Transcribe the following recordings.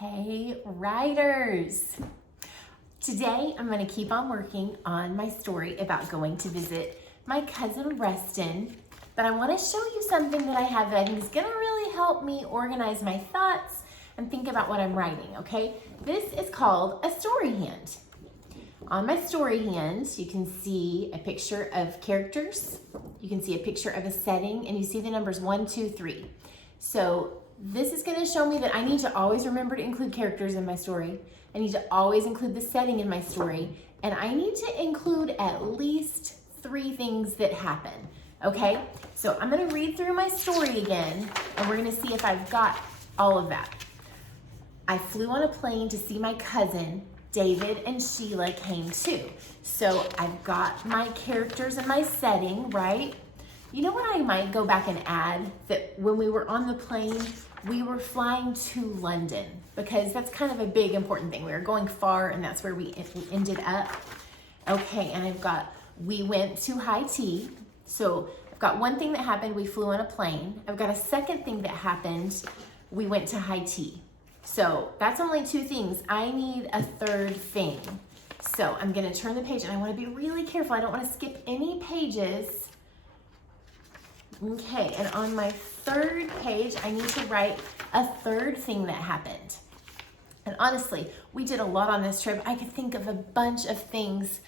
Hey, writers! Today I'm going to keep on working on my story about going to visit my cousin Reston, but I want to show you something that I have that I think is going to really help me organize my thoughts and think about what I'm writing, okay? This is called a story hand. On my story hand, you can see a picture of characters, you can see a picture of a setting, and you see the numbers 1, 2, 3. So this is going to show me that I need to always remember to include characters in my story. I need to always include the setting in my story. And I need to include at least 3 things that happen. Okay? So I'm going to read through my story again, and we're going to see if I've got all of that. I flew on a plane to see my cousin. David and Sheila came too. So I've got my characters and my setting, right? You know what I might go back and add? That when we were on the plane, we were flying to London, because that's kind of a big important thing. We were going far, and that's where we ended up. Okay, and I've got, we went to high tea. So I've got one thing that happened, we flew on a plane. I've got a second thing that happened, we went to high tea. So that's only 2 things. I need a third thing. So I'm gonna turn the page, and I wanna be really careful. I don't wanna skip any pages. Okay, and on my 3rd page, I need to write a 3rd thing that happened. And honestly, we did a lot on this trip. I could think of a bunch of things,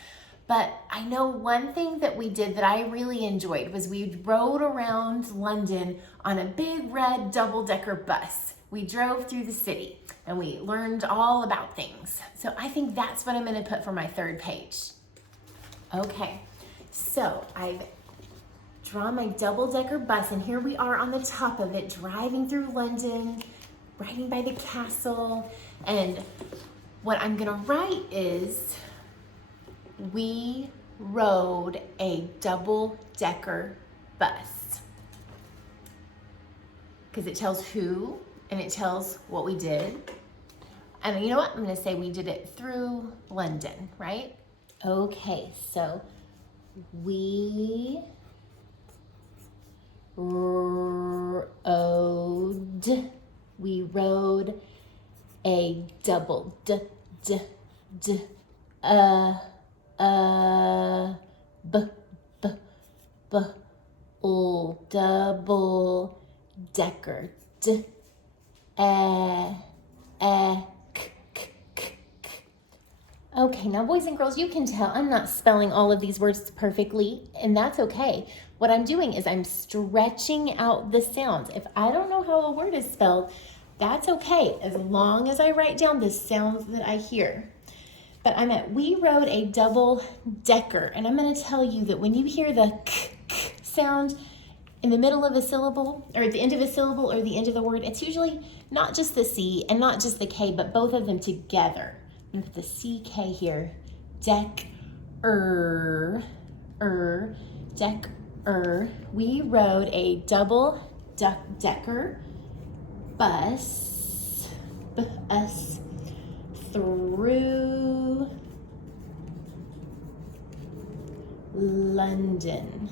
but I know one thing that we did that I really enjoyed was we rode around London on a big red double-decker bus. We drove through the city and we learned all about things. So I think that's what I'm gonna put for my 3rd page. Okay, so I've drawn my double-decker bus, and here we are on the top of it, driving through London, riding by the castle. And what I'm gonna write is, we rode a double-decker bus. Because it tells who, and it tells what we did. And you know what? I'm gonna say we did it through London, right? Okay, so we rode a double double decker Okay, now boys and girls, you can tell I'm not spelling all of these words perfectly, and that's okay. What I'm doing is I'm stretching out the sounds. If I don't know how a word is spelled, that's okay, as long as I write down the sounds that I hear. But we rode a double-decker, and I'm gonna tell you that when you hear the k sound in the middle of a syllable, or at the end of a syllable, or the end of the word, it's usually not just the C and not just the K, but both of them together. I'm gonna put the CK here. Decker. We rode a double-decker bus through London.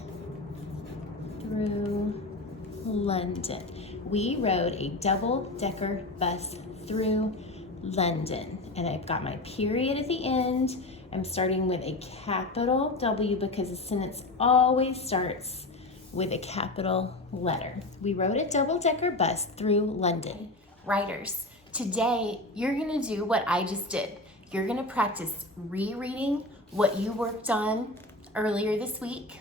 We rode a double-decker bus through London. And I've got my period at the end. I'm starting with a capital W because the sentence always starts with a capital letter. We rode a double-decker bus through London. Writers, today you're gonna do what I just did. You're gonna practice rereading what you worked on earlier this week,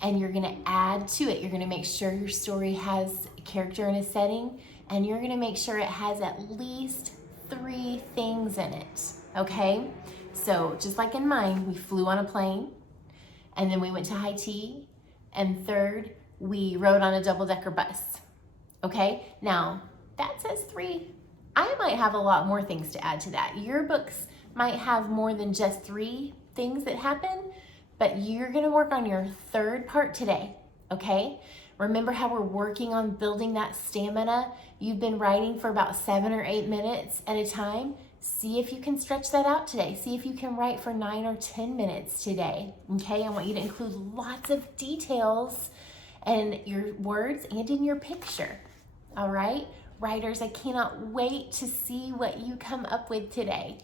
and you're gonna add to it. You're gonna make sure your story has a character and a setting, and you're gonna make sure it has at least 3 things in it, okay? So just like in mine, we flew on a plane, and then we went to high tea, and 3rd, we rode on a double-decker bus, okay? Now, that says 3. I might have a lot more things to add to that. Your books might have more than just 3 things that happen, but you're gonna work on your 3rd part today, okay? Remember how we're working on building that stamina? You've been writing for about 7 or 8 minutes at a time. See if you can stretch that out today. See if you can write for 9 or 10 minutes today, okay? I want you to include lots of details in your words and in your picture, all right? writers, I cannot wait to see what you come up with today.